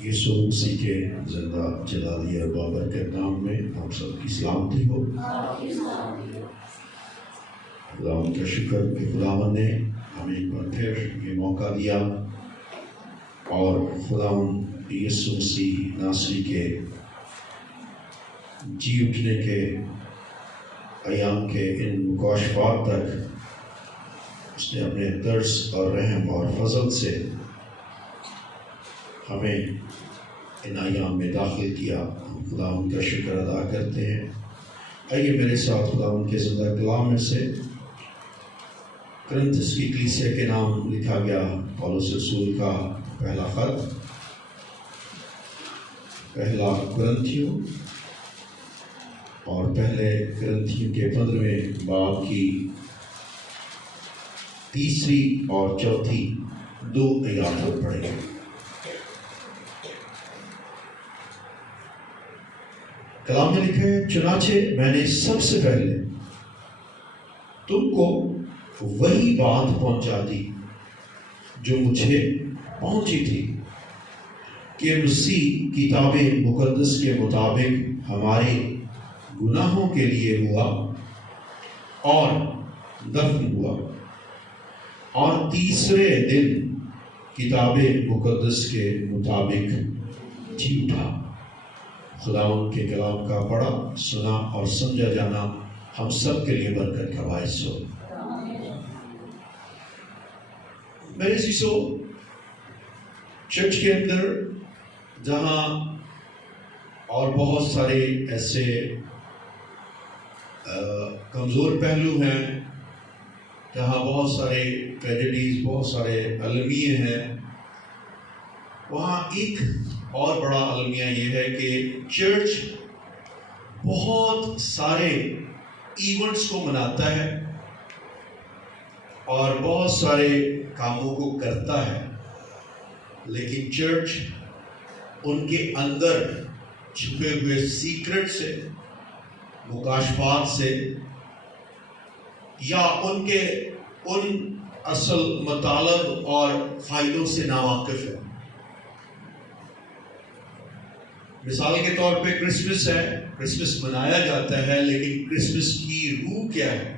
یسوع مسیح کے زندہ جلالی اور بابرکت نام میں آپ سب کی سلامتی ہو۔ خداوند کا شکر کہ خداوند نے ہمیں ایک بار پھر یہ موقع دیا اور خداوند یسوع مسیح ناصری کے جی اٹھنے کے ایام کے ان مکاشفات تک اس نے اپنے درس اور رحم اور فضل سے ہمیں ان ایام میں داخل کیا۔ ہم خداوند کا شکر ادا کرتے ہیں۔ آئیے میرے ساتھ خداوند کے زندہ کلام میں سے کرنتھس کی کلیسیا کے نام لکھا گیا پولس رسول کا پہلا خط، پہلا کرنتھیوں اور پہلے کرنتھیوں کے 15ویں باب کی تیسری اور چوتھی دو آیات پڑھیں گے۔ کلام میں لکھا ہے، چنانچہ میں نے سب سے پہلے تم کو وہی بات پہنچا دی جو مجھے پہنچی تھی کہ مسیح کتاب مقدس کے مطابق ہمارے گناہوں کے لیے ہوا اور دفن ہوا اور تیسرے دن کتاب مقدس کے مطابق جی اٹھا۔ خداوند کے کلام کا پڑھا، سنا اور سمجھا جانا ہم سب کے لیے برکت کا باعث ہو۔ میرے عزیزو، چرچ کے اندر جہاں اور بہت سارے ایسے کمزور پہلو ہیں، جہاں بہت سارے ٹریجڈیز، بہت سارے المیے ہیں، وہاں ایک اور بڑا المیہ یہ ہے کہ چرچ بہت سارے ایونٹس کو مناتا ہے اور بہت سارے کاموں کو کرتا ہے، لیکن چرچ ان کے اندر چھپے ہوئے سیکرٹ سے، مکاشفات سے یا ان اصل مطالب اور فائدوں سے ناواقف ہے۔ مثال کے طور پہ کرسمس ہے، کرسمس منایا جاتا ہے، لیکن کرسمس کی روح کیا ہے،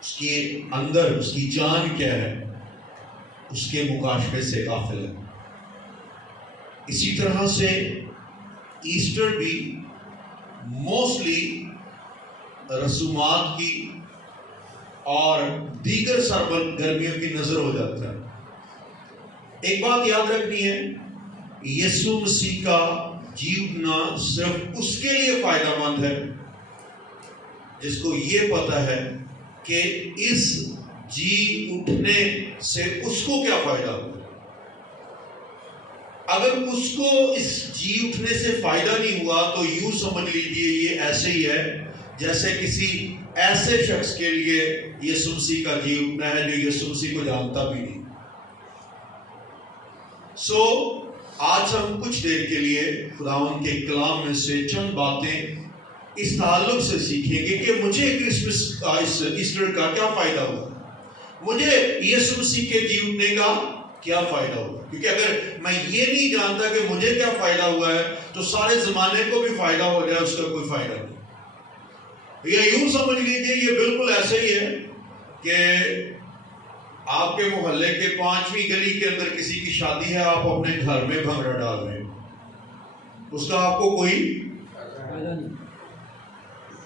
اس کے اندر اس کی جان کیا ہے، اس کے مکاشفے سے غافل ہے۔ اسی طرح سے ایسٹر بھی موسٹلی رسومات کی اور دیگر سرگرمیوں کی نظر ہو جاتا ہے۔ ایک بات یاد رکھنی ہے، یسوع مسیح کا جی اٹھنا صرف اس کے لیے فائدہ مند ہے جس کو یہ پتا ہے کہ اس جی اٹھنے سے اس کو کیا فائدہ ہوا۔ اگر اس کو اس جی اٹھنے سے فائدہ نہیں ہوا تو یوں سمجھ لیجیے یہ ایسے ہی ہے جیسے کسی ایسے شخص کے لیے یسوع مسیح کا جی اٹھنا ہے جو یسوع مسیح کو جانتا بھی نہیں۔ آج ہم کچھ دیر کے لیے خداوند کے کلام میں سے چند باتیں اس تعلق سے سیکھیں گے کہ مجھے کرسمس کا، ایسٹر کا کیا فائدہ ہوا، مجھے یسوع مسیح کے جی اٹھنے کا کیا فائدہ ہوا۔ کیونکہ اگر میں یہ نہیں جانتا کہ مجھے کیا فائدہ ہوا ہے تو سارے زمانے کو بھی فائدہ ہو جائے، اس کا کوئی فائدہ نہیں۔ یا یوں سمجھ لیجیے یہ بالکل ایسے ہی ہے کہ آپ کے محلے کے 5ویں گلی کے اندر کسی کی شادی ہے، آپ اپنے گھر میں بھنگڑا ڈال رہے ہیں، اس کا آپ کو کوئی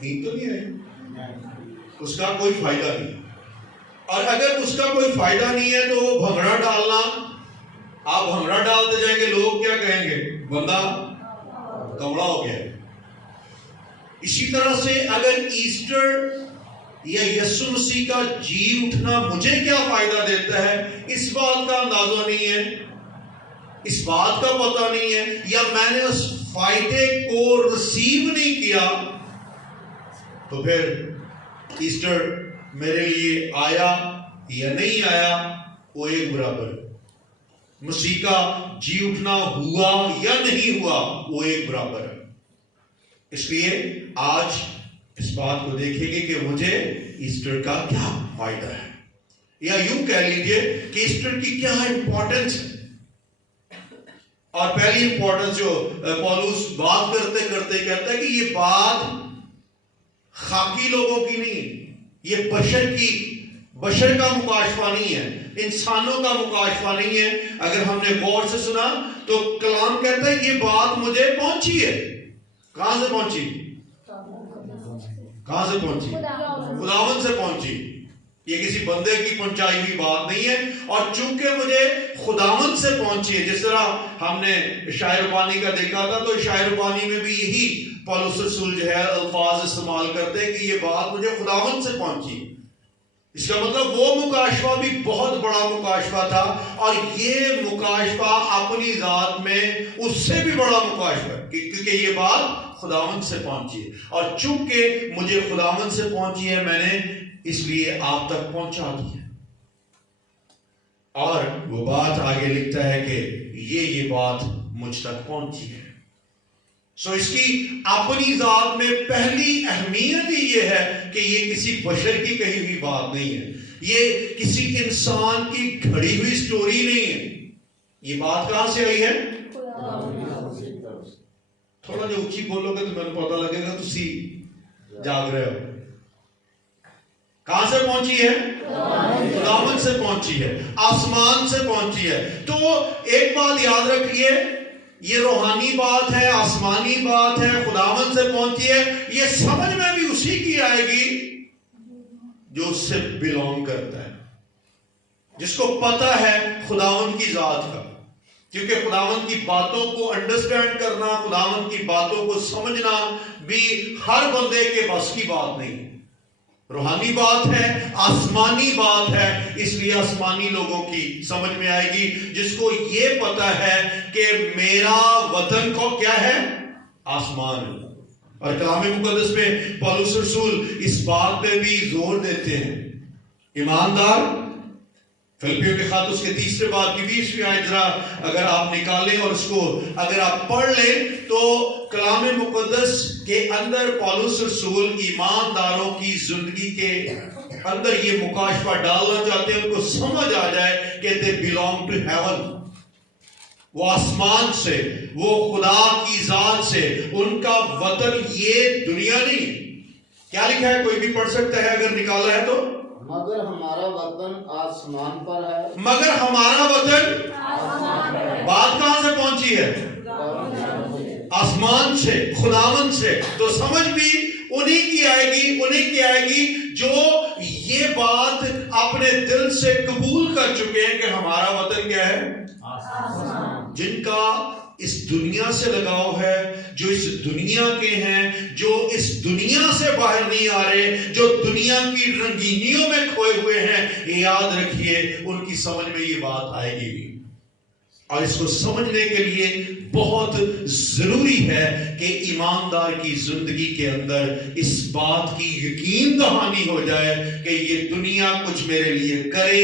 نیند تو نہیں ہے، اس کا کوئی فائدہ نہیں۔ اور اگر اس کا کوئی فائدہ نہیں ہے تو وہ بھنگڑا ڈالنا، آپ بھنگڑا ڈالتے جائیں گے، لوگ کیا کہیں گے، بندہ کمڑا ہو گیا۔ اسی طرح سے اگر ایسٹر یا یسوع مسیح کا جی اٹھنا مجھے کیا فائدہ دیتا ہے، اس بات کا اندازہ نہیں ہے، اس بات کا پتہ نہیں ہے، یا میں نے اس فائدے کو ریسیو نہیں کیا، تو پھر ایسٹر میرے لیے آیا یا نہیں آیا وہ ایک برابر ہے۔ مسیح کا جی اٹھنا ہوا یا نہیں ہوا وہ ایک برابر ہے۔ اس لیے آج اس بات کو دیکھیں گے کہ مجھے ایسٹر کا کیا فائدہ ہے، یا یوں کہہ لیجئے کہ ایسٹر کی کیا امپورٹنس ہے۔ اور پہلی امپورٹنس جو پولس بات کرتے کرتے کہتا ہے کہ یہ بات خاکی لوگوں کی نہیں، یہ بشر کا مکاشفہ نہیں ہے، انسانوں کا مکاشفہ نہیں ہے۔ اگر ہم نے غور سے سنا تو کلام کہتا ہے یہ بات مجھے پہنچی ہے۔ کہاں سے پہنچی؟ کہاں سے پہنچی؟ خداوند سے پہنچی۔ یہ کسی بندے کی پہنچائی ہوئی بات نہیں ہے، اور چونکہ مجھے خداوند سے پہنچی ہے، جس طرح ہم نے شاعر ربانی کا دیکھا تھا، تو شاعر ربانی میں بھی یہی پولس رسول جو ہے الفاظ استعمال کرتے ہیں کہ یہ بات مجھے خداوند سے پہنچی۔ اس کا مطلب وہ مکاشفہ بھی بہت بڑا مکاشفہ تھا، اور یہ مکاشفہ اپنی ذات میں اس سے بھی بڑا مکاشفہ ہے، کیونکہ یہ بات خداوند سے پہنچی ہے، اور چونکہ مجھے خداوند سے پہنچی ہے میں نے اس لیے آپ تک پہنچا دی ہے۔ اور وہ بات آگے لکھتا ہے کہ یہ بات مجھ تک پہنچی ہے۔ سو اس کی اپنی ذات میں پہلی اہمیت ہی یہ ہے کہ یہ کسی بشر کی کہی ہوئی بات نہیں ہے، یہ کسی انسان کی گھڑی ہوئی سٹوری نہیں ہے۔ یہ بات کہاں سے آئی ہے؟ تھوڑا جو اونچی بولو گے تو میں نے پتہ لگے گا تسی جاگ رہے ہو۔ کہاں سے پہنچی ہے؟ خداوند سے پہنچی ہے، آسمان سے پہنچی ہے۔ تو ایک بات یاد رکھیے، یہ روحانی بات ہے، آسمانی بات ہے، خداوند سے پہنچی ہے، یہ سمجھ میں بھی اسی کی آئے گی جو اس سے بلونگ کرتا ہے، جس کو پتہ ہے خداوند کی ذات کا۔ کیونکہ خداوند کی باتوں کو انڈرسٹینڈ کرنا، خداوند کی باتوں کو سمجھنا بھی ہر بندے کے بس کی بات نہیں۔ روحانی بات ہے، آسمانی بات ہے، اس لیے آسمانی لوگوں کی سمجھ میں آئے گی، جس کو یہ پتا ہے کہ میرا وطن کو کیا ہے؟ آسمان ہے۔ اور کلام مقدس میں پولس رسول اس بات پہ بھی زور دیتے ہیں۔ ایماندار، فلپیوں کے خط اس کے تیسرے باب کی 20ویں آیت ذرا اگر آپ نکالیں اور اس کو اگر آپ پڑھ لیں تو کلام مقدس کے اندر پولس رسول ایمانداروں کی زندگی کے اندر یہ مکاشفہ ڈالنا چاہتے ہیں، ان کو سمجھ آ جائے کہ they belong to heaven، وہ آسمان سے، وہ خدا کی ذات سے، ان کا وطن یہ دنیا نہیں۔ کیا لکھا ہے؟ کوئی بھی پڑھ سکتا ہے اگر نکالا ہے تو؟ مگر ہمارا وطن آسمان پر ہے۔ مگر ہمارا وطن آسمان پر ہے۔ بات کہاں سے پہنچی ہے؟ آسمان سے، خداوند سے۔ تو سمجھ بھی انہیں کی آئے گی جو یہ بات اپنے دل سے قبول کر چکے ہیں کہ ہمارا وطن کیا ہے؟ آسمان۔ جن کا اس دنیا سے لگاؤ ہے، جو اس دنیا کے ہیں، جو اس دنیا سے باہر نہیں آ رہے، جو دنیا کی رنگینیوں میں کھوئے ہوئے ہیں، یاد رکھیے ان کی سمجھ میں یہ بات آئے گی بھی۔ اور اس کو سمجھنے کے لیے بہت ضروری ہے کہ ایماندار کی زندگی کے اندر اس بات کی یقین دہانی ہو جائے کہ یہ دنیا کچھ میرے لیے کرے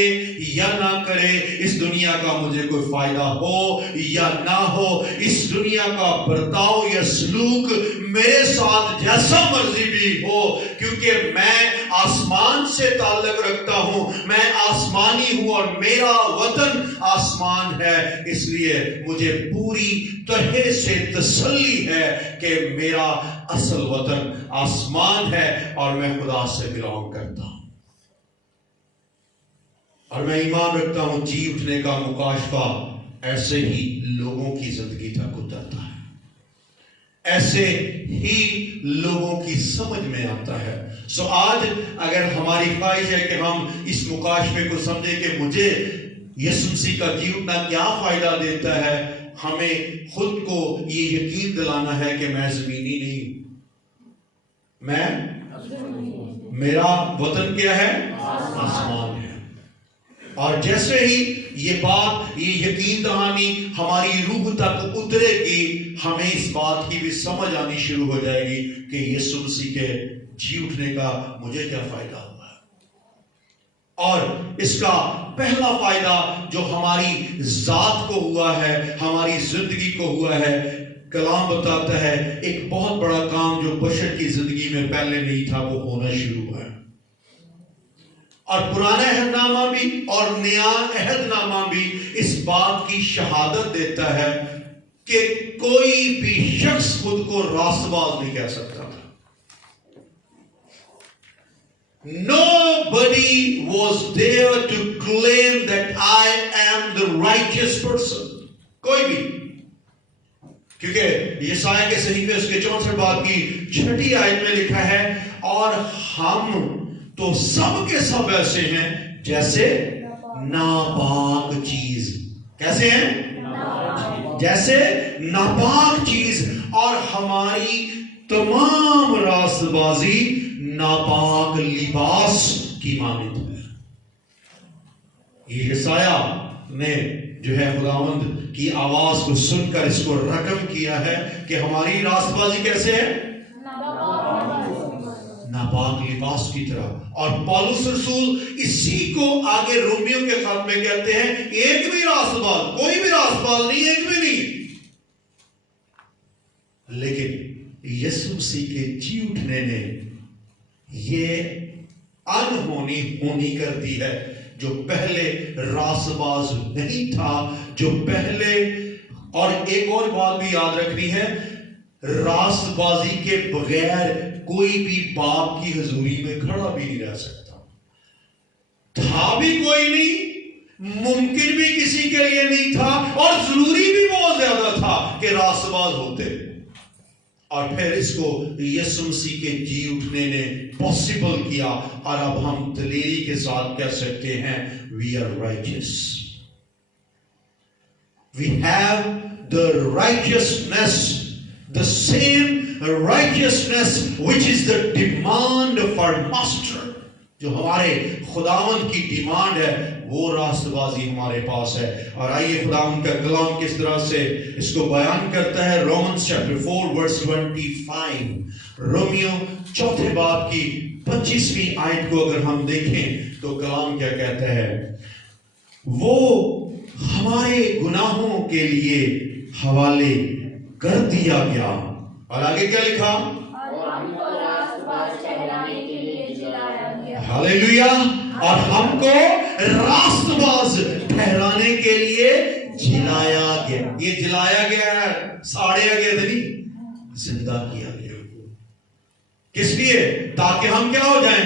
یا نہ کرے، اس دنیا کا مجھے کوئی فائدہ ہو یا نہ ہو، اس دنیا کا برتاؤ یا سلوک میرے ساتھ جیسا مرضی بھی ہو، کیونکہ میں آسمان سے تعلق رکھتا ہوں، میں آسمانی ہوں اور میرا وطن آسمان ہے، اس لیے مجھے پوری طرح سے تسلی ہے کہ میرا اصل وطن آسمان ہے اور میں خدا سے بلانگ کرتا ہوں، اور میں ایمان رکھتا ہوں جی اٹھنے کا مکاشفہ ایسے ہی لوگوں کی زندگی تک اترتا ہے، ایسے ہی لوگوں کی سمجھ میں آتا ہے۔ سو آج اگر ہماری خواہش ہے کہ ہم اس مکاشفے کو سمجھیں کہ مجھے یسوع مسیح کا جی اٹھنا کیا فائدہ دیتا ہے، ہمیں خود کو یہ یقین دلانا ہے کہ میں زمینی نہیں، میرا وطن کیا ہے؟ آسمان ہے۔ اور جیسے ہی یہ بات، یہ یقین دہانی ہماری روح تک اترے گی، ہمیں اس بات کی بھی سمجھ آنی شروع ہو جائے گی کہ یسوع مسیح کے جی اٹھنے کا مجھے کیا فائدہ ہوا ہے۔ اور اس کا پہلا فائدہ جو ہماری ذات کو ہوا ہے، ہماری زندگی کو ہوا ہے، کلام بتاتا ہے ایک بہت بڑا کام جو بشر کی زندگی میں پہلے نہیں تھا وہ ہونا شروع ہوا ہے۔ اور پرانا عہد نامہ بھی اور نیا عہد نامہ بھی اس بات کی شہادت دیتا ہے کہ کوئی بھی شخص خود کو راست باز نہیں کہہ سکتا. Nobody was there to claim that I am the righteous person. کوئی بھی. کیونکہ یسایہ کے صحیفے اس کے 64 باب کی 6 آیت میں لکھا ہے اور ہم تو سب کے سب ایسے ہیں جیسے ناپاک چیز. کیسے ہیں؟ جیسے ناپاک چیز، اور ہماری تمام راست بازی ناپاک لباس کی مانند ہے. یہ یسایہ نے جو ہے خداوند کی آواز کو سن کر اس کو رقم کیا ہے کہ ہماری راست بازی کیسے ہے؟ ناپاک لباس کی طرح. اور پالوس رسول اسی کو آگے رومیوں کے خط میں کہتے ہیں ایک بھی راست باز، کوئی بھی راست باز نہیں، ایک بھی نہیں. لیکن یسوع مسیح کے جی اٹھنے نے یہ انہونی ہونی کر دی ہے. جو پہلے راست باز نہیں تھا، جو پہلے، اور ایک اور بات بھی یاد رکھنی ہے، راست بازی کے بغیر کوئی بھی باپ کی حضوری میں کھڑا بھی نہیں رہ سکتا. تھا بھی کوئی نہیں، ممکن بھی کسی کے لیے نہیں تھا، اور ضروری بھی بہت زیادہ تھا کہ راست باز ہوتے. اور پھر اس کو یسوع مسیح کے جی اٹھنے نے پاسبل کیا، اور اب ہم دلیری کے ساتھ کہہ سکتے ہیں we are righteous. We have the righteousness, the same righteousness which is the demand of our master. جو ہمارے خداوند کی ڈیمانڈ ہے وہ راست بازی ہمارے پاس ہے. اور آئیے خداوند کا کلام کس طرح سے اس کو بیان کرتا ہے. رومنز چیپٹر 4 ورس 25. رومیو 4 باب کی 25ویں آیت کو اگر ہم دیکھیں تو کلام کیا کہتا ہے؟ وہ ہمارے گناہوں کے لیے حوالے کر دیا گیا. اور آگے کیا لکھا؟ ہاللیلویا. اور ہم کو راست باز ٹھہرانے کے لیے جلایا گیا. یہ جلایا گیا ہے، ساڑیا گیا نہیں، زندہ کیا گیا. کس لیے؟ تاکہ ہم کیا ہو جائیں؟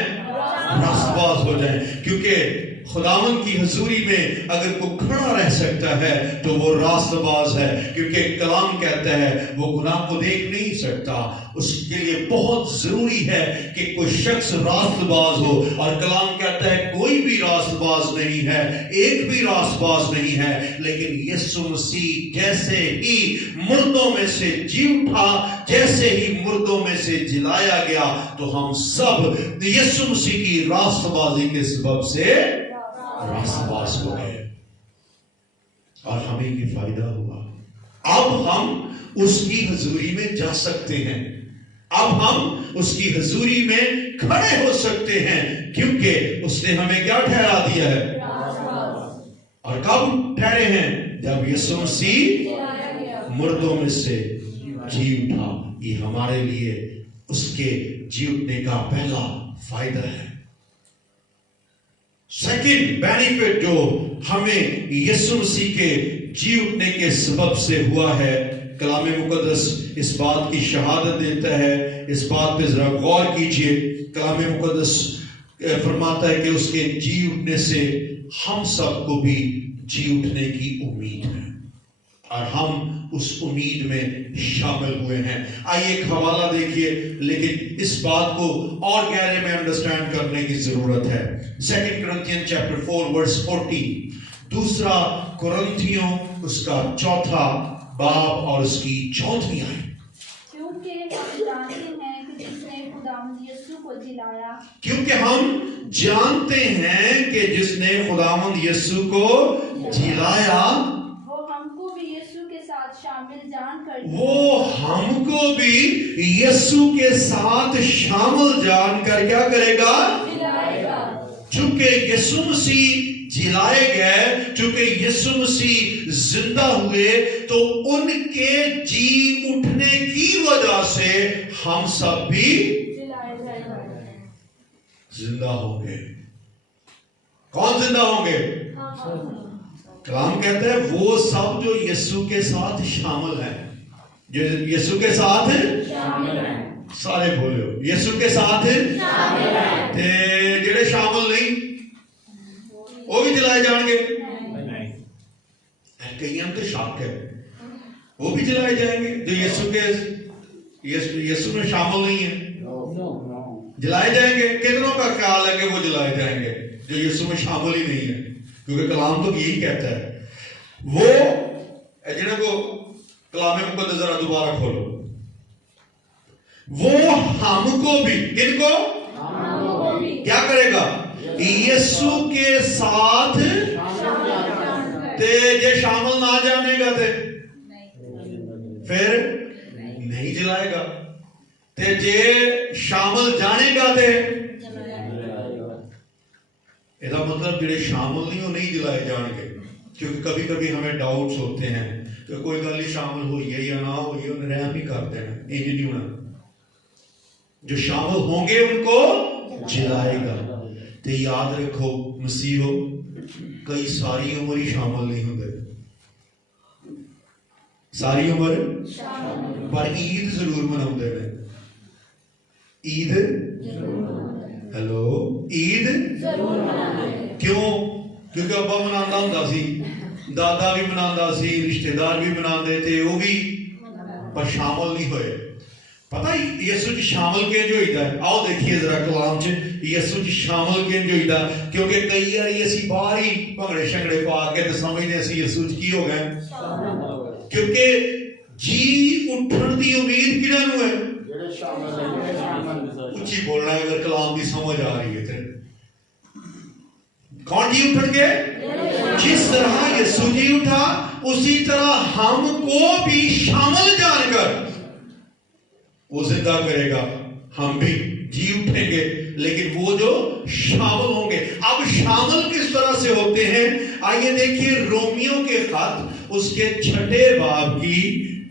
راست باز ہو جائیں. کیونکہ خداوند کی حضوری میں اگر کوئی کھڑا رہ سکتا ہے تو وہ راست باز ہے. کیونکہ کلام کہتا ہے وہ گناہ کو دیکھ نہیں سکتا. اس کے لیے بہت ضروری ہے کہ کوئی شخص راست باز ہو. اور کلام کہتا ہے کوئی بھی راست باز نہیں ہے، ایک بھی راست باز نہیں ہے. لیکن یسوع مسیح جیسے ہی مردوں میں سے جی اٹھا، جیسے ہی مردوں میں سے جلایا گیا، تو ہم سب یسوع مسیح کی راست بازی کے سبب سے راست باز ہو گئے. اور ہمیں یہ فائدہ ہوا. اب ہم اس کی حضوری میں جا سکتے ہیں. اب ہم اس کی حضوری میں کھڑے ہو سکتے ہیں، کیونکہ اس نے ہمیں کیا ٹھہرا دیا ہے؟ اور کب ٹھہرے ہیں؟ جب یسوع مسیح مردوں میں سے جی اٹھا. یہ ہمارے لیے اس کے جی اٹھنے کا پہلا فائدہ ہے. سیکنڈ بینیفٹ جو ہمیں یسوع مسیح کے جی اٹھنے کے سبب سے ہوا ہے، کلام مقدس اس بات کی شہادت دیتا ہے. اس بات پہ ذرا غور کیجئے. کلام مقدس فرماتا ہے کہ اس کے جی اٹھنے سے ہم سب کو بھی جی اٹھنے کی امید ہے، اور ہم اس امید میں شامل ہوئے ہیں. آئیے ایک حوالہ دیکھیے، لیکن اس بات کو اور گہرے میں انڈرسٹینڈ کرنے کی ضرورت ہے. 2 Corinthians chapter 4 verse 40. دوسرا کرنتھیوں اس کا 4 باب اور اس کی 4 آیت. کیونکہ ہم جانتے ہیں کہ جس نے خداوند یسوع کو جلایا، کیونکہ ہم جانتے ہیں کہ جس نے خداوند یسوع کو جلایا، وہ ہم کو بھی یسوع کے ساتھ شامل جان کر وہ ہم کو بھی یسوع کے ساتھ شامل جان کر کیا کرے گا؟ جلائے گا. چونکہ یسوع مسیح جلائے گئے، چونکہ یسوع مسیح زندہ ہوئے، تو ان کے جی اٹھنے کی وجہ سے ہم سب بھی جلائے جائے گا. زندہ ہوں گے. کون زندہ ہوں گے؟ کلام کہتا ہے وہ سب جو یسوع کے ساتھ شامل ہیں، جو یسوع کے ساتھ شامل ہیں، سارے بولے ہو یسوع کے ساتھ شامل ہیں، تے جڑے شامل نہیں وہ بھی جلائے جان گے؟ کئیاں تو شک ہے وہ بھی جلائے جائیں گے جو یسوع میں شامل نہیں ہیں، جلائے جائیں گے؟ کتنوں کا خیال ہے کہ وہ جلائے جائیں گے جو یسوع میں شامل ہی نہیں ہے؟ کیونکہ کلام تو یہی کہتا ہے۔ وہ جنہیں کو کلام مقدس ذرا دوبارہ کھولو، وہ ہم کو بھی، کن کو کیا کرے گا؟ یسوع کے ساتھ تے جے شامل نہ جانے گا تے پھر نہیں جلائے گا، تے جے شامل جانے گا تے یہ مطلب جڑے شامل نہیں وہ نہیں جلائے جان گے۔ کیونکہ کبھی کبھی ہمیں ڈاؤٹس ہوتے ہیں کہ کوئی گل نہیں شامل ہوئی ہے یا نہ ہوئی ہے، انہیں رحم ہی کر دینا، یہ نہیں ہونا۔ جو شامل ہوں گے ان کو جلائے گا۔ تو یاد رکھو مسیحو کئی ساری عمر ہی شامل نہیں ہوتے، ساری عمر پر عید ضرور مناتے ہیں۔ عید ہیلو عید کیوں؟ کیونکہ ابا مناتا ہوں سی، دادا بھی مناتا سی، رشتہ دار بھی مناتے تھے، وہ بھی پر شامل نہیں ہوئے۔ پتہ ہی یسوع جی شامل کیوں جو ہوتا ہے؟ آؤ دیکھیے ذرا کلام چ یسوع جی شامل کیوں جو ہوتا ہے؟ کیونکہ کئی باری اسی باہر ہی بھنگڑے شنگڑے پا کے تو سمجھتے اسی یسوع کی ہو گئے، کیونکہ جی اٹھن دی امید کنہاں نوں ہے؟ اچھی بولنا ہے اگر کلام کی سمجھ آ رہی ہے۔ کون جی اٹھن گے؟ جس طرح یسوع جی اٹھا اسی طرح ہم کو بھی شامل جان کر وہ زندہ کرے گا۔ ہم بھی جی اٹھیں گے لیکن وہ جو شامل ہوں گے۔ اب شامل کس طرح سے ہوتے ہیں؟ آئیے دیکھیے رومیوں کے خط اس کے 6 باب کی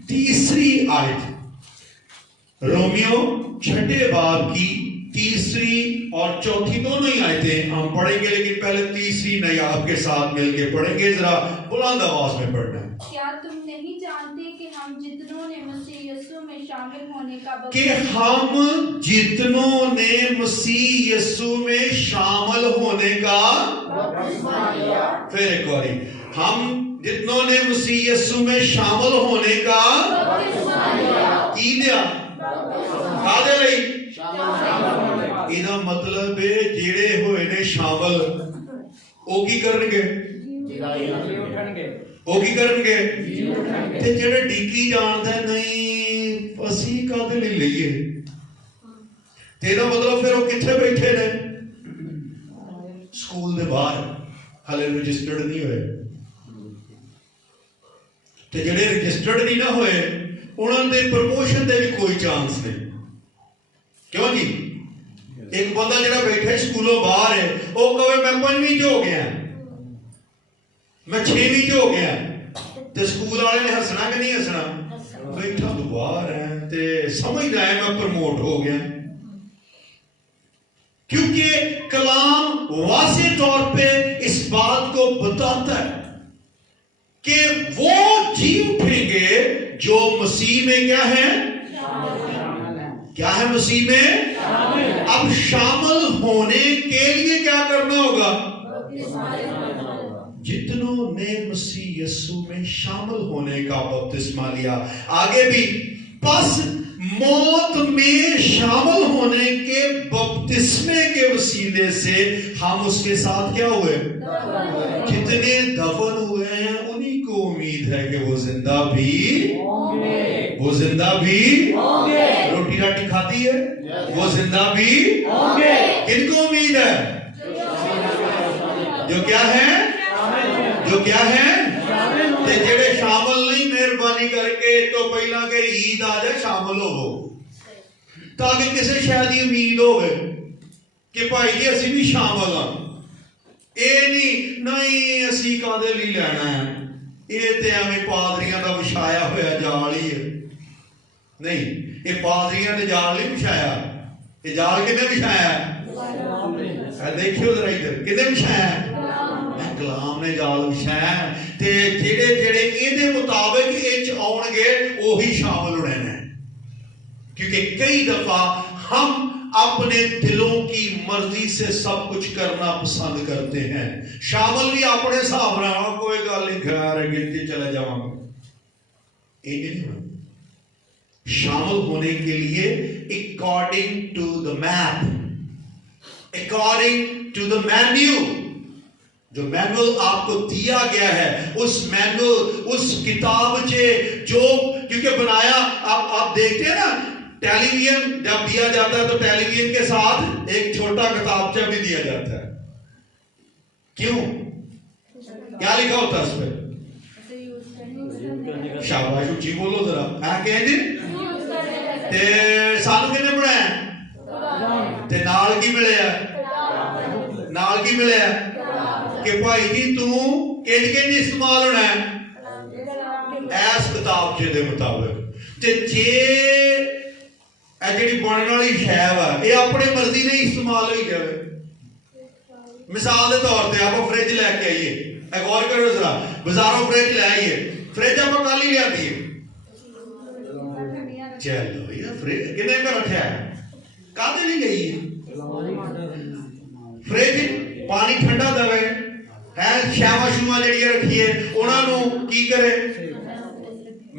3 آیت، رومیوں 6 باب کی 3 اور 4 دونوں ہی آیتیں ہم پڑھیں گے، لیکن پہلے 3 نئی آپ کے ساتھ مل کے پڑھیں گے۔ ذرا بلند آواز میں پڑھنا۔ کیا تم نہیں جانتے کہ ہم جتنوں نے مسیح یسوع میں شامل ہونے کا کہ ہم جتنوں نے مسیح یسوع میں شامل ہونے کا، پھر ایک باری، ہم جتنوں نے مسیح یسوع میں شامل ہونے کا کی دیا آدھے رہی، یہ مطلب جیڑے ہوئے نے شامل وہ کی کرن گے؟ وہ کی کرن گے؟ تے جیڑے ڈیکی جانتا ہے نہیں اسی کادے نہیں لئیے، تیرا مطلب پھر وہ کتھے بیٹھے نے؟ سکول دے باہر ہلے رجسٹرڈ نہیں ہوئے، تے جڑے رجسٹرڈ نہیں نہ ہوئے انہوں نے پروموشن دے بھی کوئی چانس نہیں۔ کیوں جی؟ ایک بندہ جڑا بیٹھے سکولوں باہر ہے وہ کہے میں 5ویں جو ہو گیا، میں 6ویں جو ہو گیا، تے سکول والے نے ہسنا کہ نہیں ہسنا؟ بیٹھا تو باہر ہے تے سمجھ رہا ہے میں پروموٹ ہو گیا۔ کیونکہ کلام واضح طور پہ اس بات کو بتاتا ہے کہ وہ جی اٹھیں گے جو مسیح میں کیا ہے؟ کیا ہے مسیح میں؟ اب شامل ہونے کے لیے کیا کرنا ہوگا؟ جتنوں نے مسیح یسوع میں شامل ہونے کا بپتسمہ لیا۔ آگے بھی پس موت میں شامل ہونے کے بپتسمے کے وسیلے سے ہم اس کے ساتھ کیا ہوئے؟ جتنے دفن ہوئے ہیں انہی کو امید ہے کہ وہ زندہ بھی وہ زندہ بھی روٹی راٹی کھاتی ہے، وہ زندہ بھی کن کو امید ہے؟ جو کیا ہے؟ جو کیا ہے؟ تے جڑے شامل نہیں، مہربانی کر کے تو پہلا کہ عید آ جائے شامل ہو تاکہ کسی شاید ہی امید ہوئے کہ بھائی جی اسی بھی شامل ہاں۔ اے نہیں اسی کادے لی لینا ہے، یہ تے ہمیں پادریاں دا بچھایا ہوا جال ہی ہے۔ نہیں، یہ پادریاں نے جال نہیں بچھایا، یہ جال کنے بچھایا ہے؟ دیکھیو ذرا ادھر، کنے بچھایا ہے؟ کلام نے جال وچھایا تے جڑے جڑے ایدے مطابق اچ آؤنگے وہی شامل ہونے ہیں. کیونکہ کئی دفعہ ہم اپنے دلوں کی مرضی سے سب کچھ کرنا پسند کرتے ہیں. شامل بھی اپنے حساب نہ کوئی گل نہیں خیر گنتی چلے جاؤں گا. شامل ہونے کے لیے according to the map, according to the menu, جو مینول آپ کو دیا گیا ہے اس مینول اس کتاب جو کیونکہ بنایا آپ دیکھتے ہیں نا ٹیلی ویژن جب دیا جاتا ہے تو ٹیلی ویژن کے ساتھ ایک چھوٹا کتابچہ بھی دیا جاتا ہے. کیوں؟ کیا لکھا ہوتا ہے اس پہ؟ شاباش اچھی بولو ذرا. ہاں کہیں جی تے سانو کنے بنایا تے نال کی ملیا نال کی ملیا کہ بھائی جی تو کنج استعمال ہونا ہے ایس کتابچے دے مطابق. تے جے جڑی بننے والی شے ہے یہ اپنے مرضی نہیں استعمال ہوئی جائے. مثال کے طور پہ آپ فریج لے کے آئیے غور کرو ذرا بازاروں فریج لے آئیے فریج آپ کل ہی لے آتی ہے چلو بھیا فریج کنے کا رکھا ہے کہاں نہیں گئی ہے فریج پانی ٹھنڈا دوے ہے شیوا شوا جڑیاں رکھی ہے انہاں نو کی کرے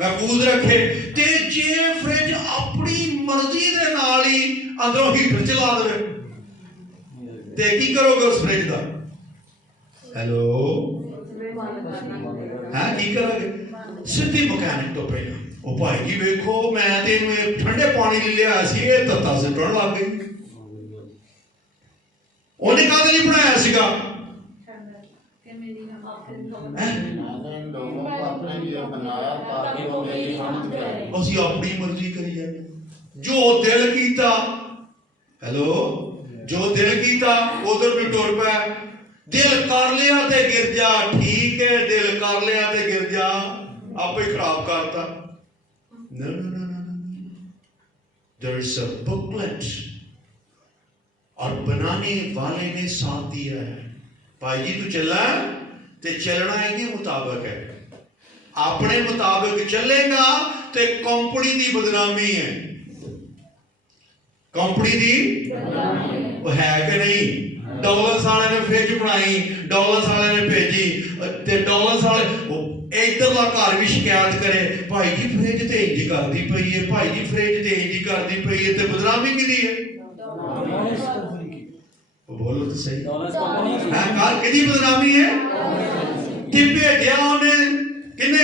محفوظ رکھے. تے جے فریج اپنی مرضی دے نال ہی اندروں ہیٹر چلا دے تے کی کرو گے اس فریج دا؟ ہیلو ہاں کی کرو گے؟ سیدھی مکینک تو پہنا او بھائی جی ویکھو میں تے ٹھنڈے پانی لے لیا سی اے تتا سے ٹڑ لگ گئی. انہیں کہاں نہیں بنایا سی گا اسی اپنی مرضی کری جائے جو دل کیتا. ہیلو جو دل کیتا ادھر بھی ٹر پہ دل کر لیا تے گر جا ٹھیک ہے دل کر لیا تے گر جا آپ ہی خراب کرتا. No, no, no, no, no. There is a booklet اور بنانے والے نے ساتھ دیا ہے. بھائی جی تو چلا تے چلنا ہے مطابق ہے اپنے مطابق چلے گا تے کمپنی دی بدنامی ہے. کمپنی دی وہ ہے کہ نہیں. ڈالرز والے نے فریج بنائی ڈالرز والے نے بھیجی تے ڈالرز والے ادھرلا گھر بھی شکایت کرے بھائی جی فریج تے انج کردی پئی ہے بھائی جی فریج تے انج کردی پئی ہے تے بدنامی کدی ہے؟ بولو تو صحیح ہاں کار کدی بدنامی ہے کہ بھیجیا انہیں کنے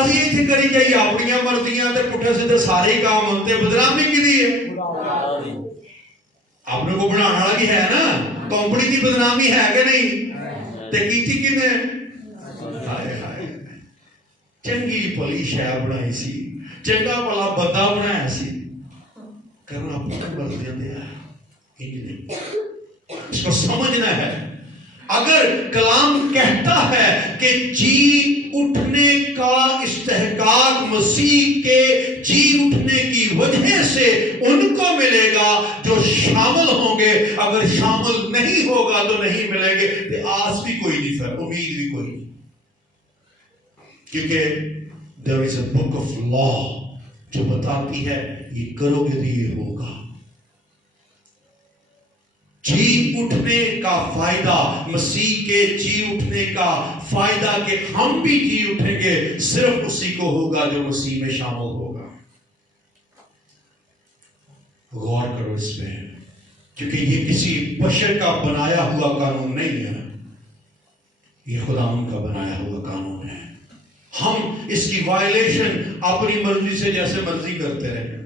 اسی ایتھے کری جائیے اپنی مرضیاں تے پٹھے سیدھے سارے کام ہوتے بدنامی کدی ہے؟ اپنے کو بنانا والا بھی ہے نا کمپنی کی بدنامی ہے کہ نہیں تے کیتی کنے ہائے ہائے چنگی پلی شے بنائی سی چنگا پلا بندہ بنایا سی کرنا اپنی مرضیاں دیا ہے. اس کو سمجھنا ہے. اگر کلام کہتا ہے کہ جی اٹھنے کا استحقاق مسیح کے جی اٹھنے کی وجہ سے ان کو ملے گا جو شامل ہوں گے اگر شامل نہیں ہوگا تو نہیں ملیں گے. تو آس بھی کوئی نہیں پھر امید بھی کوئی نہیں کیونکہ there is a book of law جو بتاتی ہے یہ کرو گے تو یہ ہوگا. جی اٹھنے کا فائدہ مسیح کے جی اٹھنے کا فائدہ کہ ہم بھی جی اٹھیں گے صرف اسی کو ہوگا جو مسیح میں شامل ہوگا. غور کرو اس پہ کیونکہ یہ کسی بشر کا بنایا ہوا قانون نہیں ہے یہ خداوند کا بنایا ہوا قانون ہے. ہم اس کی وائلیشن اپنی مرضی سے جیسے مرضی کرتے رہے.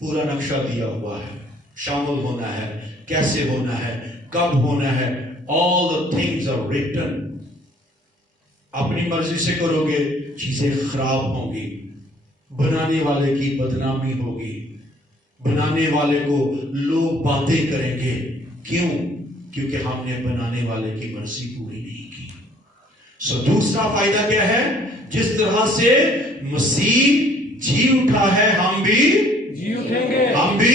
پورا نقشہ دیا ہوا ہے شامل ہونا ہے کیسے ہونا ہے کب ہونا ہے all the things are written. اپنی مرضی سے کرو گے چیزیں خراب ہوں گی بنانے والے کی بدنامی ہوگی بنانے والے کو لوگ باتیں کریں گے. کیوں؟ کیونکہ ہم نے بنانے والے کی مرضی پوری نہیں کی. دوسرا فائدہ کیا ہے؟ جس طرح سے مسیح جی اٹھا ہے ہم بھی جی اٹھیں گے ہم بھی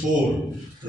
4,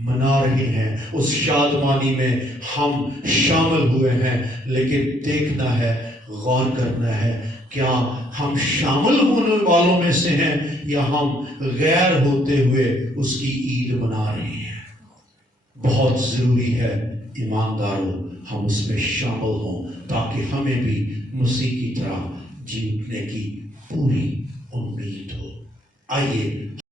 منا رہے ہیں، اس شادمانی میں ہم شامل ہوئے ہیں، لیکن دیکھنا ہے، غور کرنا ہے، کیا ہم شامل ہونے والوں میں سے ہیں یا ہم غیر ہوتے ہوئے اس کی عید منا رہے ہیں؟ بہت ضروری ہے ایمانداروں ہم اس میں شامل ہوں، تاکہ ہمیں بھی مسیح کی طرح جی اٹھنے کی پوری امید ہو۔ آئیے